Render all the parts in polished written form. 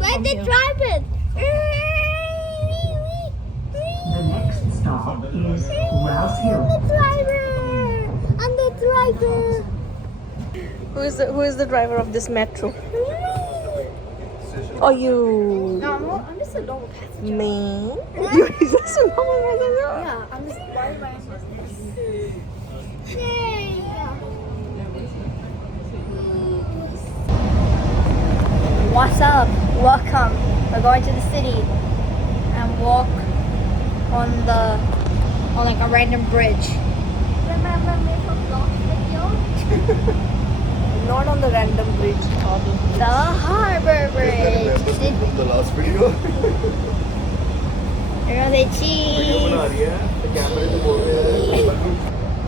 start from here. driving. The next stop is Rouse Hill. The driver. I'm the driver. Who is the driver of this metro? Oh, you. No, I'm just a normal passenger. Me? You're just a normal passenger? Yeah, I'm just minding my own business. What's up? Welcome. We're going to the city and walk on like a random bridge. Remember me from last video? Not on the random bridge. The Harbor Bridge. The last video. You're gonna say cheese.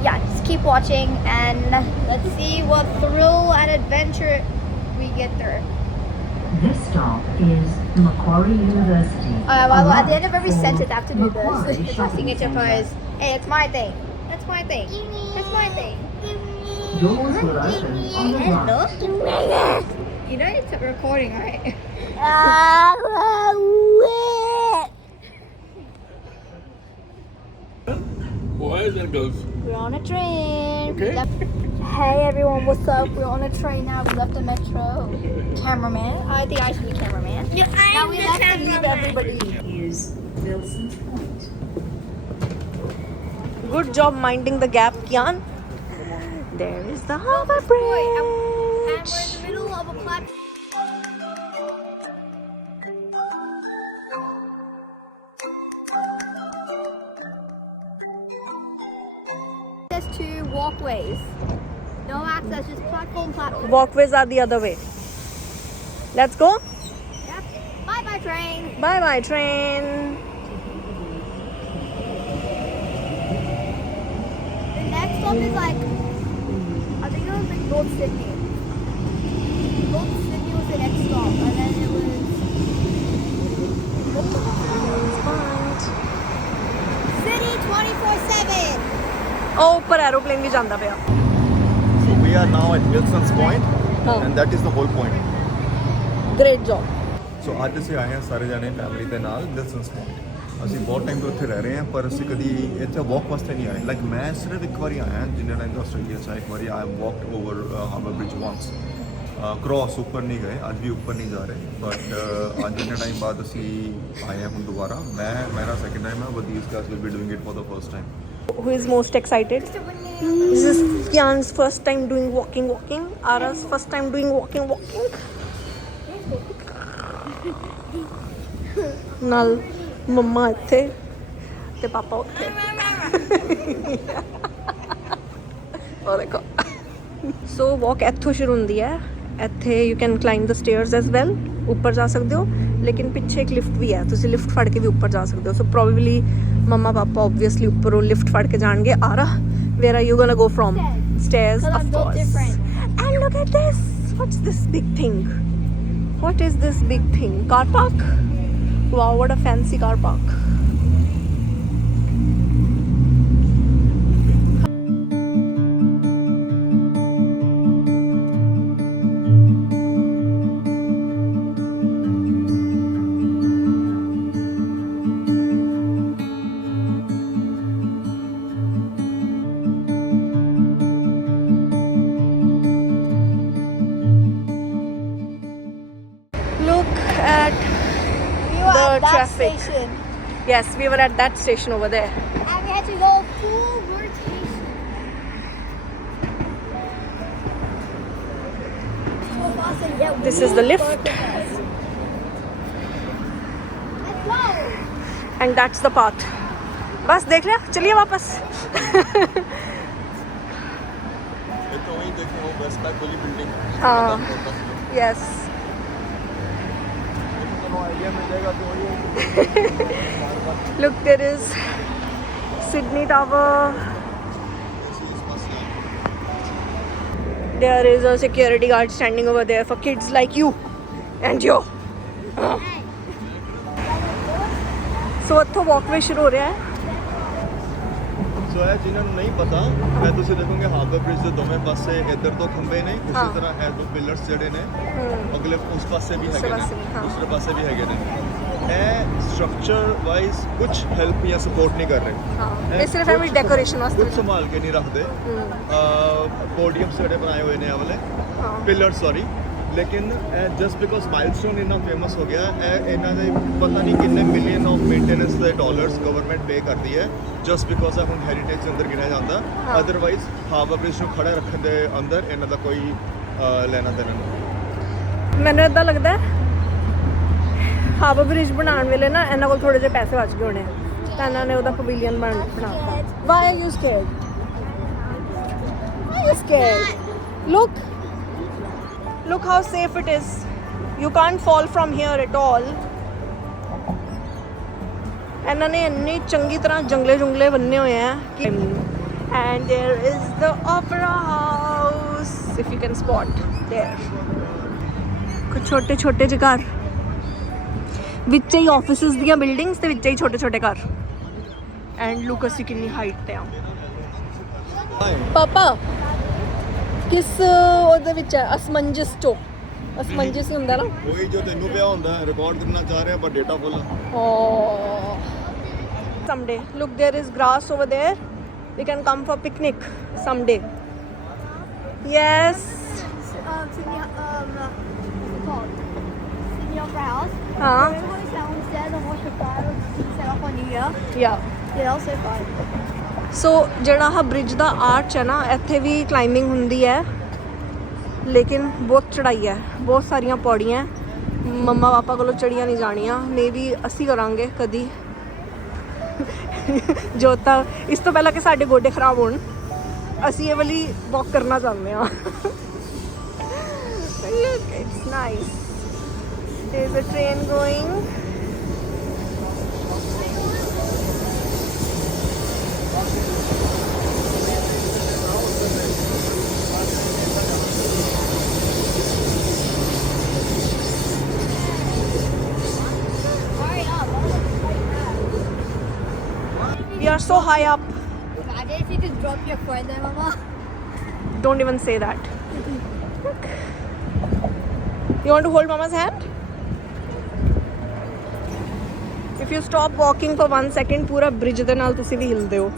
Yeah, just keep watching and let's see what thrill and adventure we get there. This stop is Macquarie University. Well, at the end of every Arrive sentence, I have to do Macquarie this. My Shopping signature Centre. pose. Hey, it's my thing. That's my thing. That's my thing. Doors will open on the right. You know it's recording, right? Boys and girls. We're on a train. Okay. Hey everyone, what's up? We're on a train now. We left the metro. Cameraman. I think I should be cameraman. Now we have to leave everybody. Is Wilson's Point. Good job minding the gap, Kian. There is the Harbor And we're in Bridge. the middle of a platform. Access to walkways. No access, just platform. Walkways are the other way. Let's go. Yep. Bye bye train. Bye bye, train. The next stop is like, I think it was like North Sydney. North Sydney was the next stop, and then it was. City 24/7. Oh, ऊपर एरोप्लेन भी जांदा पिया. So we are now at Wilson's Point, Oh. and that is the whole point. Great job. So ਅੱਜ ਅਸੀਂ ਆਏ ਹਾਂ ਸਾਰੇ ਜਾਣੇ ਫੈਮਿਲੀ ਦੇ ਨਾਲ ਵਿਲਸਨਸ ਪੁਆਇੰਟ। ਅਸੀਂ ਬਹੁਤ ਟਾਈਮ ਤੋਂ ਇੱਥੇ ਰਹਿ ਰਹੇ ਹਾਂ ਪਰ ਅਸੀਂ ਕਦੀ ਇੱਥੇ ਵਾਕ ਵਾਸਤੇ ਨਹੀਂ ਆਏ। ਲਾਈਕ ਮੈਂ ਸਿਰਫ ਇੱਕ ਵਾਰੀ ਆਇਆ ਜਿੰਨੇ ਟਾਈਮ ਤੋਂ ਆਸਟ੍ਰੇਲੀਆ 'ਚ ਆਇਆ ਇੱਕ ਵਾਰੀ I walked over Harbour Bridge once cross ਉੱਪਰ ਨਹੀਂ ਗਏ ਅੱਜ ਵੀ ਉੱਪਰ ਨਹੀਂ ਜਾ ਰਹੇ ਬਟ ਅੱਜ ਇੰਨੇ ਟਾਈਮ ਬਾਅਦ ਅਸੀਂ ਆਏ ਹਾਂ ਹੁਣ ਦੁਬਾਰਾ ਮੇਰਾ ਸੈਕਿੰਡ ਟਾਈਮ ਹੈ but these guys will be doing it for the first time. Who is most excited? This is Kian's first time doing walking. Ara's first time doing walking. ਨਾਲ ਮੰਮਾ ਇੱਥੇ ਤੇ ਪਾਪਾ ਉੱਥੇ ਉਹ ਦੇਖੋ ਸੋ ਵਾਕ ਇੱਥੋਂ ਸ਼ੁਰੂ ਹੁੰਦੀ ਹੈ ਇੱਥੇ ਯੂ ਕੈਨ ਕਲਾਈਮ ਦ ਸਟੇਅਰਸ ਐਜ਼ ਵੈਲ ਉੱਪਰ ਜਾ ਸਕਦੇ ਹੋ ਲੇਕਿਨ ਪਿੱਛੇ ਇੱਕ ਲਿਫਟ ਵੀ ਹੈ ਤੁਸੀਂ ਲਿਫਟ ਫੜ ਕੇ ਵੀ ਉੱਪਰ ਜਾ ਸਕਦੇ ਹੋ ਸੋ ਪ੍ਰੋਬੇਬਲੀ ਮੰਮਾ ਪਾਪਾ ਆਬਵੀਅਸਲੀ ਉੱਪਰੋਂ ਲਿਫਟ ਫੜ ਕੇ ਜਾਣਗੇ ਆਰਾ where are you gonna go from stairs of course and look at this what's this big thing what is this big thing car park wow what a fancy car park look at We were The at that traffic. station, yes we were at that station over there and we had to go full rotation. this is the lift Let's go. and that's the path बस देख लिया चलिए वापस ਇੱਥੋਂ ਹੀ ਦੇਖੋ West back ਵਾਲੀ ਬਿਲਡਿੰਗ हाँ yes ਤੁਹਾਨੂੰ ਆਈਡੀਆ ਮਿਲ ਜਾਏਗਾ ਕਿ look there is Sydney Tower there is a security guard standing over there for kids like you and you ਸੋ ਇੱਥੋਂ ਵਾਕਵੇ ਸ਼ੁਰੂ ਹੋ ਰਿਹਾ ਹੈ ਸੋ ਇਹ ਜਿਨ੍ਹਾਂ ਨੂੰ ਨਹੀਂ ਪਤਾ ਇਹ ਤੁਸੀਂ ਦੇਖੋਗੇ ਹਾਰਬਰ ਬ੍ਰਿਜ ਦੇ ਦੋਵੇਂ ਪਾਸੇ ਇੱਧਰ ਤੋਂ ਖੰਭੇ ਨੇ ਹਾਂ। ਉਸੇ ਤਰ੍ਹਾਂ ਇਹ ਦੋ ਪਿਲਰਸ ਜਿਹੜੇ ਨੇ ਅਗਲੇ ਉਸ ਪਾਸੇ ਵੀ ਹੈਗੇ ਪਾਸੇ ਵੀ, ਨੇ ਹਾਂ। ਦੂਸਰੇ ਪਾਸੇ ਵੀ ਹੈਗੇ ਨੇ ਇਹ ਸਟਰਕਚਰ ਵਾਈਜ਼ ਕੁਝ ਹੈਲਪ ਜਾਂ ਸਪੋਰਟ ਨਹੀਂ ਕਰ ਰਹੇ ਹਾਂ ਇਹ ਸਿਰਫ ਐਵੇਂ ਡੈਕੋਰੇਸ਼ਨ ਵਾਸਤੇ ਕੁਝ ਸੰਭਾਲ ਕੇ ਨਹੀਂ ਰੱਖਦੇ ਪੋਡੀਅਮਸ ਜਿਹੜੇ ਬਣਾਏ ਹੋਏ ਨੇ ਇਹ ਵਾਲੇ ਹਾਂ ਪਿਲਰ ਸੌਰੀ ਲੇਕਿਨ ਜਸਟ ਬਿਕੋਜ਼ ਮਾਈਲਸਟੋਨ ਇੰਨਾ ਫੇਮਸ ਹੋ ਗਿਆ ਇਹ ਇਹਨਾਂ ਦੇ ਪਤਾ ਨਹੀਂ ਕਿੰਨੇ ਮਿਲੀਅਨ ਆਫ ਮੇਨਟੇਨੈਂਸ ਦੇ ਡਾਲਰਸ ਗਵਰਨਮੈਂਟ ਪੇ ਕਰਦੀ ਹੈ ਜਸਟ ਬਿਕੋਜ਼ ਇਹ ਹੁਣ ਹੈਰੀਟੇਜ ਦੇ ਅੰਦਰ ਗਿਣਿਆ ਜਾਂਦਾ ਹਾਂ। ਅਦਰਵਾਈਜ਼ ਹਾਰਬਰ ਬ੍ਰਿਜ ਨੂੰ ਖੜਾ ਰੱਖਣ ਦੇ ਅੰਦਰ ਇਹਨਾਂ ਦਾ ਕੋਈ ਲੈਣਾ ਦੇਣਾ ਨਹੀਂ ਮੈਨੂੰ ਇਦਾਂ ਲੱਗਦਾ ਹਾਰਬਰ ਬ੍ਰਿਜ ਬਣਾਉਣ ਵੇਲੇ ਨਾ ਇਹਨਾਂ ਕੋਲ ਥੋੜੇ ਜਿਹੇ ਪੈਸੇ ਬਚ ਗਏ ਹੋਣੇ ਆ ਤਾਂ ਇਹਨਾਂ ਨੇ ਉਹਦਾ ਪਵੇਲੀਅਨ ਬਣਾਤਾ why are you scared why are scared look how safe it is you can't fall from here at all ਇਹਨਾਂ ਨੇ ਇੰਨੀ ਚੰਗੀ ਤਰ੍ਹਾਂ ਜੰਗਲੇ ਬੰਨੇ ਹੋਏ ਆ ਕਿ and there is the opera house if you can spot there ਕੁਝ ਛੋਟੇ ਜਿਹੇ ਘਰ ਵਿੱਚ ਹੀ ਆਫਿਸਿਸ ਦੀਆਂ ਬਿਲਡਿੰਗਸ ਤੇ ਵਿੱਚ ਹੀ ਛੋਟੇ ਘਰ ਐਂਡ ਲੁੱਕ ਅਸੀਂ ਕਿੰਨੀ ਹਾਈਟ ਤੇ ਆ ਪਾਪਾ ਕਿਸ ਉਹਦੇ ਵਿੱਚ ਹੈ ਅਸਮੰਜਸ ਚੋ ਅਸਮੰਜਸ ਹੀ ਹੁੰਦਾ ਨਾ ਉਹੀ ਜੋ ਤੈਨੂੰ ਪਿਆ ਹੁੰਦਾ ਰਿਕਾਰਡ ਕਰਨਾ ਚਾਹ ਰਿਹਾ ਪਰ ਡੇਟਾ ਫੁੱਲ oh someday look there is grass over there we can come for picnic someday yes Sydney, what's it called? Sydney Opera House. huh Remember when we sat downstairs and watched the fire set off on New Year? yeah Yeah, that was so fun. ਸੋ ਜਿਹੜਾ ਆਹ ਬ੍ਰਿਜ ਦਾ ਆਰਚ ਹੈ ਨਾ ਇੱਥੇ ਵੀ ਕਲਾਈਮਿੰਗ ਹੁੰਦੀ ਹੈ ਲੇਕਿਨ ਬਹੁਤ ਚੜਾਈ ਹੈ ਬਹੁਤ ਸਾਰੀਆਂ ਪੌੜੀਆਂ ਹੈ ਮੰਮਾ ਪਾਪਾ ਕੋਲੋਂ ਚੜੀਆਂ ਨਹੀਂ ਜਾਣੀਆਂ ਮੇ ਵੀ ਅਸੀਂ ਕਰਾਂਗੇ ਕਦੀ ਜੋ ਤਾਂ ਇਸ ਤੋਂ ਪਹਿਲਾਂ ਕਿ ਸਾਡੇ ਗੋਡੇ ਖਰਾਬ ਹੋਣ ਅਸੀਂ ਇਹ ਵਾਲੀ ਵਾਕ ਕਰਨਾ ਚਾਹੁੰਦੇ ਹਾਂ Look, it's nice. There's a train going. Hurry up. We are so high up. Imagine if you just drop your phone there, Mama. Don't even say that. You want to hold Mama's hand? If you stop walking for 1 second, पूरा bridge ਦੇ ਨਾਲ ਤੁਸੀਂ ਵੀ ਹਿਲਦੇ ਹੋ.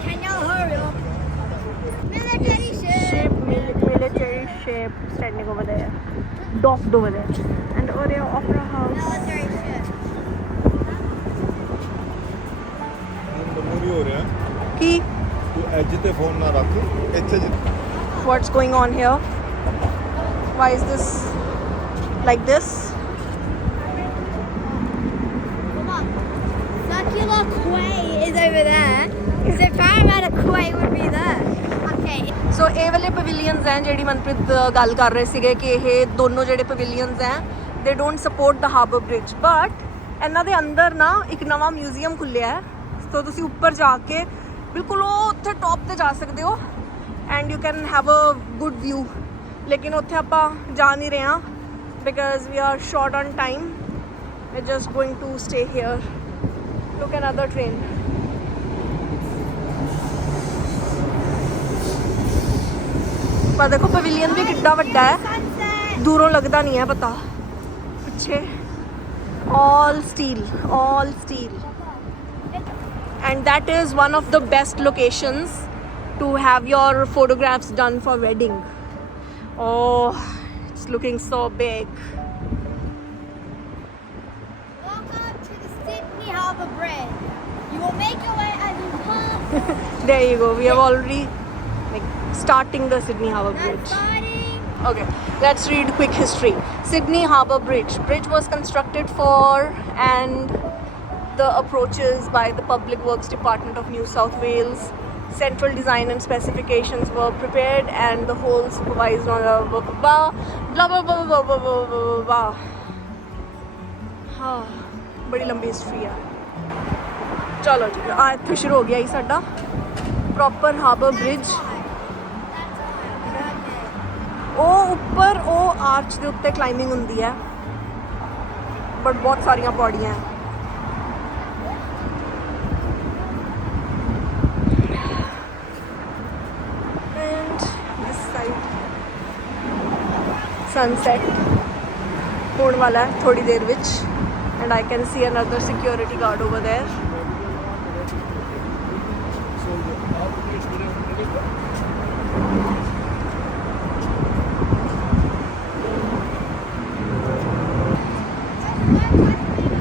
Can y'all hurry up? Military ship. Military ship standing over there. Docked over there. And over there, opera house. Military ship. ਮੈਨੂੰ ਵੀ ਹੋ ਰਿਹਾ Ki, ਤੂੰ ਐਜ ਤੇ ਫੋਨ ਨਾ ਰੱਖ ਇੱਥੇ what's going on here? Why is this like this? Mama, circular quay is over there. So Parramatta quay would be there. Okay. ਸੋ ਇਹ ਵਾਲੇ ਪਵੇਲੀਅਨਸ ਹੈ ਜਿਹੜੀ ਮਨਪ੍ਰੀਤ ਗੱਲ ਕਰ ਰਹੇ ਸੀਗੇ ਕਿ ਇਹ ਦੋਨੋਂ ਜਿਹੜੇ ਪਵੇਲੀਅਨਸ ਹੈ they don't support the harbour bridge but ਇਹਨਾਂ ਦੇ ਅੰਦਰ ਨਾ ਇੱਕ ਨਵਾਂ ਮਿਊਜ਼ੀਅਮ ਖੁੱਲਿਆ ਹੈ ਸੋ ਤੁਸੀਂ ਉੱਪਰ ਜਾ ਕੇ ਬਿਲਕੁਲ ਉਹ ਉੱਥੇ ਟੌਪ ਤੇ ਜਾ ਸਕਦੇ ਹੋ and you can have a good view ਲੇਕਿਨ ਉੱਥੇ ਆਪਾਂ ਜਾ ਨਹੀਂ ਰਹੇ ਹਾਂ because we are short on time we just going to stay here look another train ਪਰ ਦੇਖੋ ਪਵੇਲੀਅਨ ਵੀ ਕਿੱਡਾ ਵੱਡਾ ਹੈ Sunset. ਦੂਰੋਂ ਲੱਗਦਾ ਨਹੀਂ ਹੈ ਪਤਾ ਪਿੱਛੇ all steel and that is one of the best locations to have your photographs done for wedding. Oh, it's looking so big. Welcome to the Sydney Harbour Bridge. You will make your way as you pass. There you go, we have already like starting the Sydney Harbour That's Bridge. starting. Okay, let's read quick history. Sydney Harbour Bridge. Bridge was constructed for and the approaches by the Public Works Department of New South Wales. Central design and specifications were prepared and the whole supervised on blah blah blah. हाँ बड़ी लंबी हिस्ट्री है चलो जी आ इत्थे शुरू हो गया ही साडा प्रॉपर हार्बर ब्रिज ਉਹ ਉੱਪਰ ਉਹ ਆਰਚ ਦੇ ਉੱਤੇ ਕਲਾਈਮਿੰਗ ਹੁੰਦੀ ਹੈ बट बहुत सारियां पौड़ियां हैं। एंड दिस साइड सनसेट होने वाला है थोड़ी देर which, and I can see another security guard over there.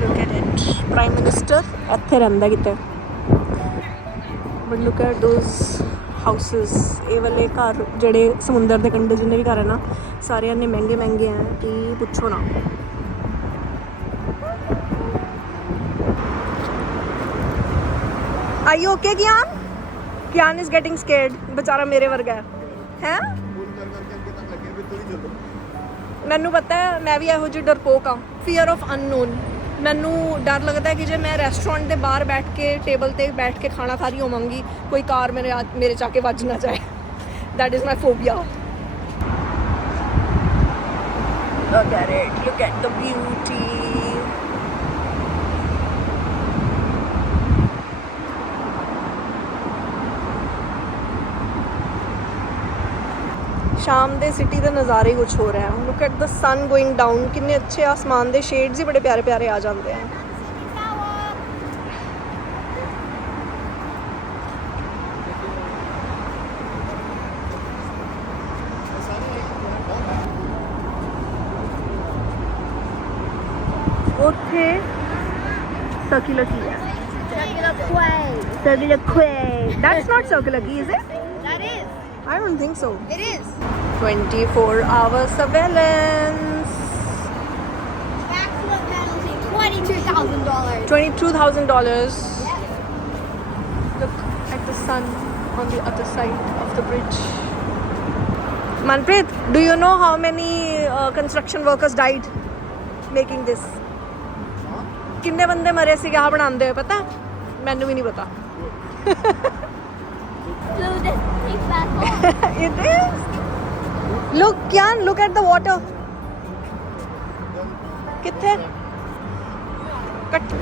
Look at it. Prime Minister ਇੱਥੇ ਰਹਿੰਦਾ ਕਿਤੇ। But look at those houses. ਇਹ ਵਾਲੇ ਘਰ ਜਿਹੜੇ ਸਮੁੰਦਰ ਦੇ ਕੰਢੇ ਜਿੰਨੇ ਵੀ ਘਰ ਹੈ ਨਾ, ਸਾਰੇ ਇੰਨੇ ਮਹਿੰਗੇ ਮਹਿੰਗੇ ਆ ਕਿ ਪੁੱਛੋ ਨਾ। Are you okay, Kian? Kian is getting scared. बेचारा मेरे वर्गा है। ਮੈਨੂੰ ਪਤਾ ਹੈ ਮੈਂ ਵੀ ਇਹੋ ਜਿਹੀ ਡਰਪੋਕ ਹਾਂ। Fear of unknown. ਮੈਨੂੰ ਡਰ ਲੱਗਦਾ ਕਿ ਜੇ ਮੈਂ ਰੈਸਟੋਰੈਂਟ ਦੇ ਬਾਹਰ ਬੈਠ ਕੇ ਟੇਬਲ ਤੇ ਬੈਠ ਕੇ ਖਾਣਾ ਖਾ ਰਹੀ ਹੋਵਾਂਗੀ, ਕੋਈ ਕਾਰ ਮੇਰੇ ਚ ਆ ਕੇ ਵੱਜ ਨਾ ਜਾਏ। That is my phobia. Look at it. Look at the beauty. शाम दे सिटी दे नज़ारे ही कुछ हो रहे हैं। Look at the sun going down. कितने अच्छे आसमान दे शेड्स ही बड़े प्यारे प्यारे आ जाते हैं। उत्थे Circular Quay है। Circular Quay. That's not Circular Quay, is it? That is. I don't think so. It is. 24-hour surveillance. Maximum penalty $22,000. $22,000. Yes. Look at the sun on the other side of the bridge. Manpreet, do you know how many construction workers died making this? किन्ने बंदे मरे सी क्या बनाते हुए पता? मैनू भी नहीं पता। So this takes back home. It is. Look, Kian, look at the water. कित्थे? कट।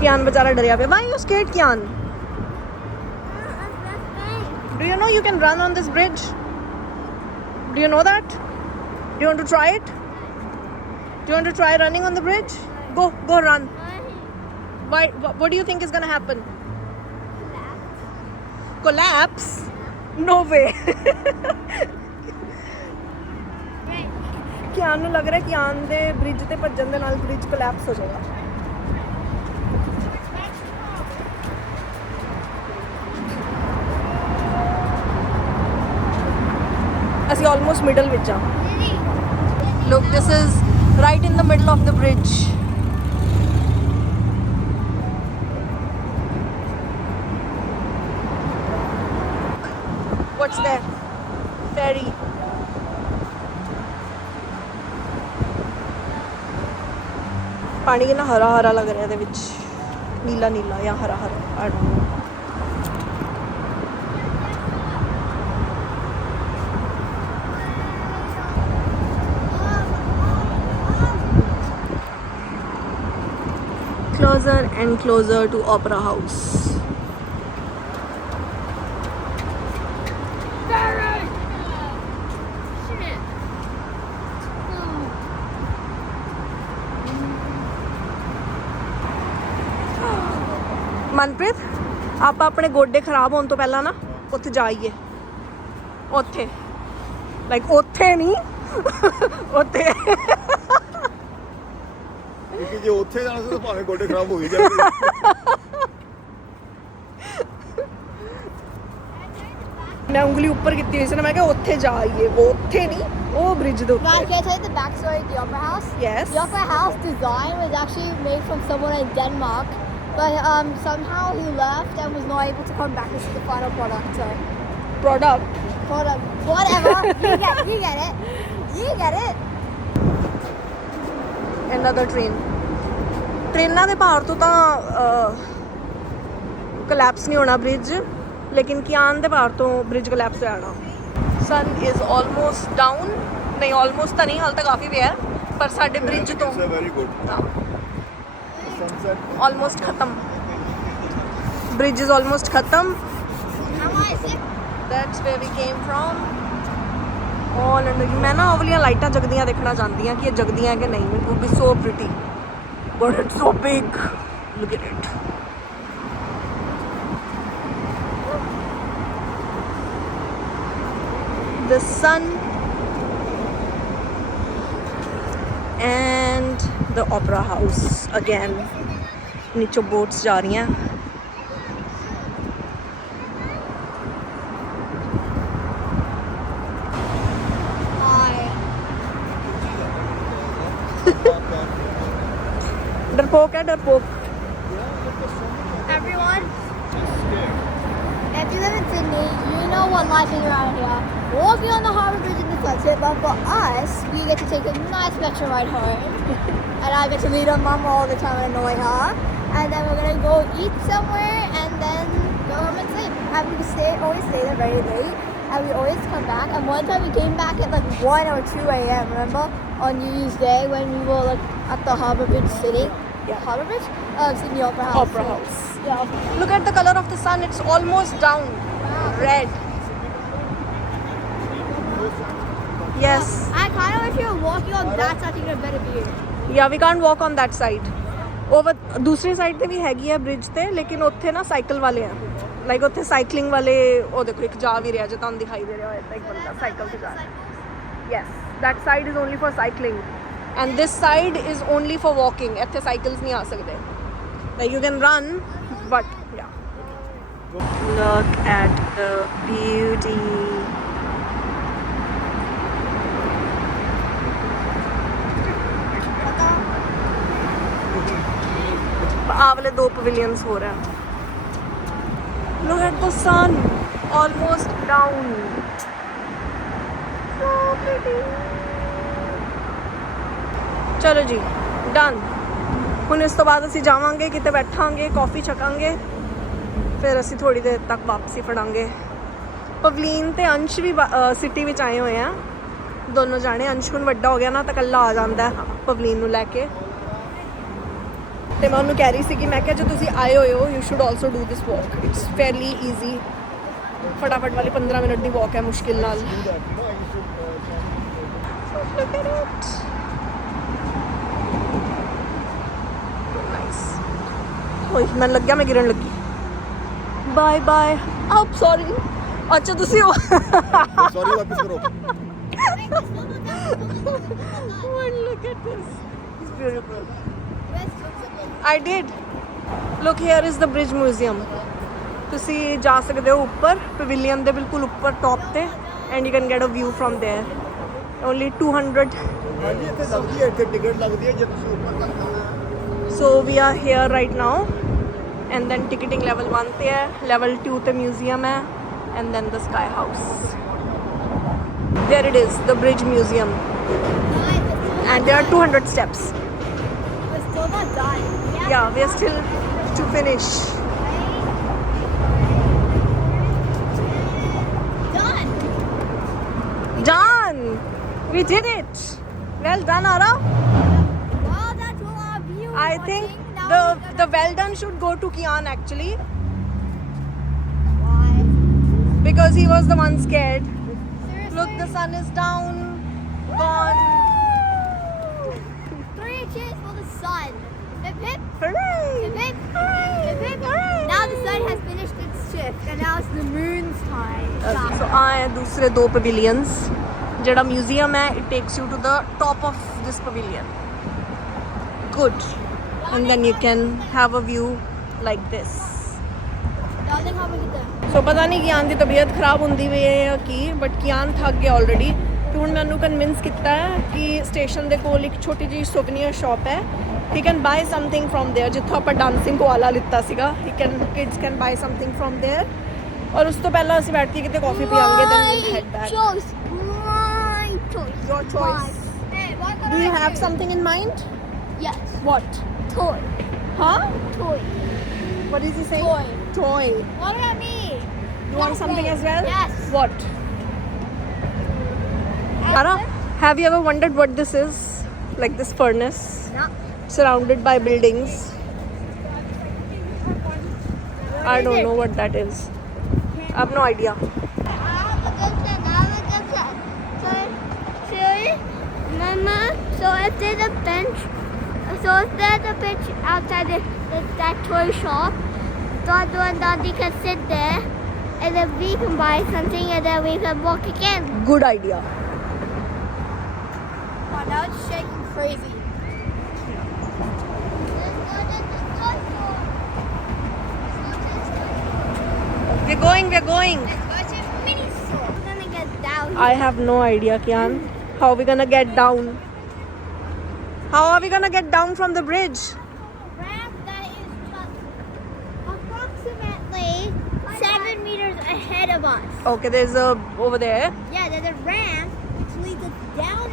Kian बेचारा डरिया पे। Why are you scared, Kian? Do you know you can run on this bridge? Do you know that? Do you want to try it? Do you want to try running on the bridge? Go run. Why? What do you think is going to happen? Collapse? No way. कियान ਨੂੰ ਲੱਗ ਰਿਹਾ ਕਿਆਨ ਦੇ ਬ੍ਰਿਜ ਤੇ ਭੱਜਣ ਦੇ ਨਾਲ bridge collapse ਹੋ ਜਾਏਗਾ। ਅਸੀਂ ਆਲਮੋਸਟ ਮਿਡਲ ਵਿੱਚ ਆ। Look, this is right in the middle of the bridge. What's there? Ferry. पानी कितना हरा हरा लग रहा है ਇਹਦੇ ਵਿੱਚ नीला नीला या हरा हरा I don't know. Closer and closer to Opera House. Manpreet ਆਪਾਂ ਆਪਣੇ ਗੋਡੇ ਖਰਾਬ ਹੋਣ ਤੋਂ ਪਹਿਲਾਂ ਨਾ ਉੱਥੇ ਜਾਈਏ। ਉੱਥੇ ਲਾਈਕ ਉੱਥੇ ਨਹੀਂ ਉੱਥੇ ਕਿਉਂਕਿ ਜੇ ਉੱਥੇ ਜਾਣਾ ਸੀ ਤਾਂ ਭਾਵੇਂ ਗੋਡੇ ਖਰਾਬ ਹੋ ਹੀ ਜਾਂਦੇ। ਮੈਂ ਉਂਗਲੀ ਉੱਪਰ ਕੀਤੀ ਹੋਈ ਸੀ ਨਾ, ਮੈਂ ਕਿਹਾ ਉੱਥੇ ਜਾਈਏ। ਉਹ ਉੱਥੇ ਨਹੀਂ, ਉਹ ਬ੍ਰਿਜ ਦੇ Guys, ਉੱਤੇ। can I tell you the backstory of the Opera House? Yes. The Opera House design was actually made from someone in Denmark, but somehow he left and was not able to come back. This is the final product. So, Product. whatever. You get it. You get it. Another train. ट्रेनां ਦੇ ਭਾਰ ਤੋਂ ਤਾਂ ਕੋਲੈਪਸ ਨਹੀਂ ਹੋਣਾ ਬ੍ਰਿਜ, ਲੇਕਿਨ ਕਿਆਨ ਦੇ ਭਾਰ ਤੋਂ ਬ੍ਰਿਜ ਕੋਲੈਪਸ ਹੋ ਜਾਣਾ। ਸਨ ਇਜ਼ ਆਲਮੋਸਟ ਡਾਊਨ। ਨਹੀਂ ਆਲਮੋਸਟ ਤਾਂ ਨਹੀਂ, ਹਾਲ ਤਾਂ ਕਾਫੀ ਪਿਆ, ਪਰ ਸਾਡੇ ਬ੍ਰਿਜ ਤੋਂ ਵੈਰੀ ਗੁੱਡ। ऑलमोस्ट खत्म. ब्रिज इज ऑलमोस्ट खत्म. That's where we came from. All under. मैं ना वो वालियां लाइटां जगदियां देखना चाहती हैं कि ये जगदियां कि नहीं. It would be so pretty. But it's so big. Look at it. The sun and the opera house again. नीचे boats जा रही हैं. डरपोक है डरपोक. Everyone, if you live in Sydney, you know what life is around here. Walking on the Harbour Bridge in the sunset, but for us, we get to take a nice metro ride home. And I get to meet our mum all the time and annoy her. And then we're gonna go eat somewhere and then go home and sleep. And we always stay there very late. And we always come back. And one time we came back at like 1 or 2 a.m. Remember? On New Year's Day when we were like at the Harbour Bridge sitting. Yeah. Harbour Bridge? Sydney Opera House. Opera House. Yeah. Look at the color of the sun. It's almost down. Red. Yes. I kind of wish you were walking on that side to get a better view. Yeah, we can't walk on that side. Over दूसरी साइड ਤੇ ਵੀ ਹੈਗੀ ਹੈ ਬ੍ਰਿਜ ਤੇ ਲੇਕਿਨ ਉੱਥੇ ਨਾ ਸਾਈਕਲ ਵਾਲੇ ਆ. ਲਾਈਕ ਉੱਥੇ ਸਾਈਕਲਿੰਗ ਵਾਲੇ ਉਹ ਦੇਖੋ ਇੱਕ ਜਾ ਵੀ ਰਿਹਾ ਜੇ ਤੁਹਾਨੂੰ ਦਿਖਾਈ ਦੇ ਰਿਹਾ ਹੋਏ ਤਾਂ ਇੱਕ ਬੰਦਾ ਸਾਈਕਲ ਤੇ ਜਾ ਰਿਹਾ. Yes, that side is only for cycling. And this side is only for walking. ਇੱਥੇ ਸਾਈਕਲਸ ਨਹੀਂ ਆ ਸਕਦੇ. Like you can run, but yeah. Look at the beauty. ਆਹ ਵਾਲੇ ਦੋ ਪਵੇਲੀਅਨਸ ਹੋ ਰਹੇ ਹਨ. Look at the sun, almost down. So pretty. ਚਲੋ ਜੀ ਡਨ. ਹੁਣ ਇਸ ਤੋਂ ਬਾਅਦ ਅਸੀਂ ਜਾਵਾਂਗੇ ਕਿਤੇ ਬੈਠਾਂਗੇ ਕਾਫੀ ਛਕਾਂਗੇ ਫਿਰ ਅਸੀਂ ਥੋੜੀ ਦੇਰ ਤੱਕ ਵਾਪਸੀ ਫੜਾਂਗੇ. ਪਵਲੀਨ ਤੇ ਅੰਸ਼ ਵੀ ਸਿਟੀ ਵਿੱਚ ਆਏ ਹੋਏ ਆ ਦੋਨੋਂ ਜਾਣੇ. ਅੰਸ਼ ਹੁਣ ਵੱਡਾ ਹੋ ਗਿਆ ਨਾ ਤਾਂ ਇਕੱਲਾ ਆ ਜਾਂਦਾ ਪਵਲੀਨ ਨੂੰ ਲੈ ਕੇ. ਤੇ ਮੈਂ ਉਹਨੂੰ ਕਹਿ ਰਹੀ ਸੀ ਕਿ ਮੈਂ ਕਿਹਾ ਜੇ ਤੁਸੀਂ ਆਏ ਹੋਏ ਹੋ you should also do this walk. It's fairly easy. ਫਟਾਫਟ ਵਾਲੀ 15 ਮਿੰਟ ਦੀ ਵਾਕ ਹੈ ਮੁਸ਼ਕਿਲ ਨਾਲ. Look at it. Nice. ਓਏ ਮੈਨੂੰ ਲੱਗਿਆ ਮੈਂ ਗਿਰਨ ਲੱਗੀ. Bye bye. ਆਪ ਸੌਰੀ. ਅੱਛਾ ਤੁਸੀਂ ਉਹ सॉरी वापस करो. Look at this. It's beautiful. I did. Look, here is the bridge museum. ਤੁਸੀਂ ਜਾ ਸਕਦੇ ਹੋ ਉੱਪਰ ਪਵੇਲੀਅਨ ਦੇ ਬਿਲਕੁਲ ਉੱਪਰ ਟੌਪ ਤੇ and you can get a view from there. Only 200. ਹਾਂਜੀ ਇੱਥੇ ਲੱਗਦੀ ਹੈ ਇੱਥੇ ਟਿਕਟ ਲੱਗਦੀ ਹੈ ਜੇ ਤੁਸੀਂ ਉੱਪਰ ਤੱਕ ਜਾਣਾ. So we are here right now and then ticketing level 1 ਤੇ ਹੈ, level 2 ਤੇ museum ਹੈ and then the sky house. There it is, the bridge museum. And there are 200 steps. We're still not done. Yeah, we are still to finish. Done. Done! We did it! Well done, Ara. Wow, that's all our view. I think the well done should go to Kian actually Why? because he was the one scared. Seriously? Look, the sun is down, gone. 3 cheers for the sun. Hip hip. Hooray! Hip hip. Hip hip. Now the sun has finished its shift and now it's the moon's time. So I am दूसरे दो pavilions. जेड़ा museum है, it takes you to the top of this pavilion. Good. And then you can have a view like this. Darling, how we get there? So पता नहीं कियान दी तबीयत खराब ਹੁੰਦੀ ਵੀ ਹੈ ਜਾਂ ਕੀ बट कियान थक गया ऑलरेडी. ਤੇ ਹੁਣ ਮੈਨੂੰ ਕਨਵਿੰਸ ਕੀਤਾ ਹੈ ਕਿ ਸਟੇਸ਼ਨ ਦੇ ਕੋਲ ਇੱਕ ਛੋਟੀ ਜਿਹੀ ਸੁਵਨੀਅਰ ਸ਼ਾਪ ਹੈ. He can buy something from there. ਜਿੱਥੋਂ ਆਪਾਂ ਡਾਂਸਿੰਗ ਕੋਆਲਾ ਲਿੱਤਾ ਸੀਗਾ. Kids can buy something from there. ਔਰ ਉਸ ਤੋਂ ਪਹਿਲਾਂ ਅਸੀਂ ਬੈਠ ਕੇ ਕਿਤੇ ਕਾਫੀ ਪੀਵਾਂਗੇ then we'll head back. Choice. My choice. Your choice. Hey, what Do you have something in mind? Yes. What? Toy. Huh? Toy. What is he saying? Toy. Toy. What about me? You want something as well? Yes. What? Ara, have you ever wondered what this is? Like this furnace No. surrounded by buildings. I don't know what that is. I have no idea. Mama, so if there's a bench, so if there's a bench outside that toy shop, Dadu and Daddy can sit there, and then we can buy something, and then we can walk again. Good idea. Oh, now it's shaking crazy. We're going. Let's go to the mini store. We're gonna get down. I have no idea, Kian. How are we gonna get down? How are we gonna get down from the bridge? Ramp that is just approximately 7 meters ahead of us. Okay, there's a over there. Yeah, there's a ramp which leads us down